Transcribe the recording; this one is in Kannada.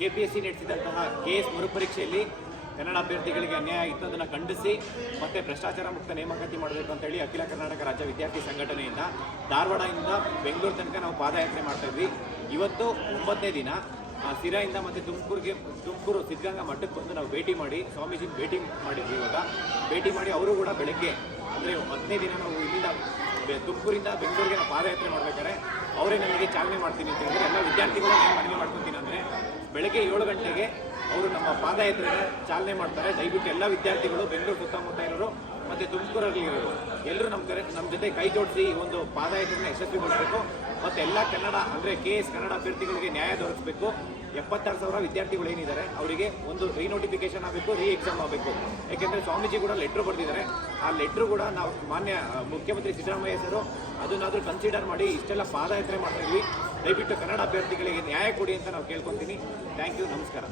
ಕೆ ಪಿ ಎಸ್ ಸಿ ನಡೆಸಿದಂತಹ ಕೆ ಎಸ್ ಮರುಪರೀಕ್ಷೆಯಲ್ಲಿ ಕನ್ನಡ ಅಭ್ಯರ್ಥಿಗಳಿಗೆ ಅನ್ಯಾಯ ಇತ್ತು ಅದನ್ನು ಖಂಡಿಸಿ ಮತ್ತೆ ಭ್ರಷ್ಟಾಚಾರ ಮುಕ್ತ ನೇಮಕಾತಿ ಮಾಡಬೇಕು ಅಂತೇಳಿ ಅಖಿಲ ಕರ್ನಾಟಕ ರಾಜ್ಯ ವಿದ್ಯಾರ್ಥಿ ಸಂಘಟನೆಯಿಂದ ಧಾರವಾಡದಿಂದ ಬೆಂಗಳೂರು ತನಕ ನಾವು ಪಾದಯಾತ್ರೆ ಮಾಡ್ತಾ ಇದ್ವಿ. ಇವತ್ತು ಒಂಬತ್ತನೇ ದಿನ ಸಿರಾಯಿಂದ ಮತ್ತು ತುಮಕೂರಿಗೆ, ತುಮಕೂರು ಸಿದ್ಧಗಂಗಾ ಮಠಕ್ಕೆ ಬಂದು ನಾವು ಭೇಟಿ ಮಾಡಿ ಸ್ವಾಮೀಜಿಗೆ ಭೇಟಿ ಮಾಡಿದ್ವಿ ಇವಾಗ. ಭೇಟಿ ಮಾಡಿ ಅವರು ಕೂಡ ಬೆಳಗ್ಗೆ, ಅಂದರೆ ಹತ್ತನೇ ದಿನ ನಾವು ಇಲ್ಲಿಂದ ತುಮಕೂರಿಂದ ಬೆಂಗಳೂರಿಗೆ ನಾವು ಪಾದಯಾತ್ರೆ ಮಾಡ್ಬೇಕಾದ್ರೆ ಅವರೇ ನಮಗೆ ಚಾಲನೆ ಮಾಡ್ತೀನಿ ಅಂತ ಹೇಳಿದ್ರೆ ಎಲ್ಲ ವಿದ್ಯಾರ್ಥಿಗಳು ಮನವಿ ಅಂದರೆ ಬೆಳಗ್ಗೆ ಏಳು ಗಂಟೆಗೆ ಅವರು ನಮ್ಮ ಪಾದಯಾತ್ರೆಗೆ ಚಾಲನೆ ಮಾಡ್ತಾರೆ. ದಯವಿಟ್ಟು ಎಲ್ಲ ವಿದ್ಯಾರ್ಥಿಗಳು ಬೆಂಗಳೂರು ಸುತ್ತಮುತ್ತ ಇರೋರು ಮತ್ತು ತುಮಕೂರಲ್ಲಿ ಎಲ್ಲರೂ ನಮ್ಮ ಕರೆ ನಮ್ಮ ಜೊತೆ ಕೈ ಜೋಡಿಸಿ ಒಂದು ಪಾದಯಾತ್ರೆನ ಯಶಸ್ವಿಗೊಳಿಸಬೇಕು. ಮತ್ತೆ ಎಲ್ಲ ಕನ್ನಡ, ಅಂದರೆ ಕೆ ಎಸ್ ಕನ್ನಡ ಅಭ್ಯರ್ಥಿಗಳಿಗೆ ನ್ಯಾಯ ದೊರಕಿಸಬೇಕು. ಎಪ್ಪತ್ತಾರು ಸಾವಿರ ವಿದ್ಯಾರ್ಥಿಗಳು ಏನಿದ್ದಾರೆ, ಅವರಿಗೆ ಒಂದು ರೀನೋಟಿಫಿಕೇಶನ್ ಆಗಬೇಕು ರೀ ಎಕ್ಸಾಮ್ ಆಗಬೇಕು. ಯಾಕೆಂದರೆ ಸ್ವಾಮೀಜಿ ಕೂಡ ಲೆಟ್ರ್ ಬರೆದಿದ್ದಾರೆ. ಆ ಲೆಟ್ರು ಕೂಡ ನಾವು ಮಾನ್ಯ ಮುಖ್ಯಮಂತ್ರಿ ಸಿದ್ದರಾಮಯ್ಯ ಸರು ಅದನ್ನಾದರೂ ಕನ್ಸಿಡರ್ ಮಾಡಿ ಇಷ್ಟೆಲ್ಲ ಪಾದಯಾತ್ರೆ ಮಾಡ್ತಾ ಇದ್ವಿ. ದಯವಿಟ್ಟು ಕನ್ನಡ ಅಭ್ಯರ್ಥಿಗಳಿಗೆ ನ್ಯಾಯ ಕೊಡಿ ಅಂತ ನಾವು ಕೇಳ್ಕೊತೀನಿ. ಥ್ಯಾಂಕ್ ಯು ನಮಸ್ಕಾರ.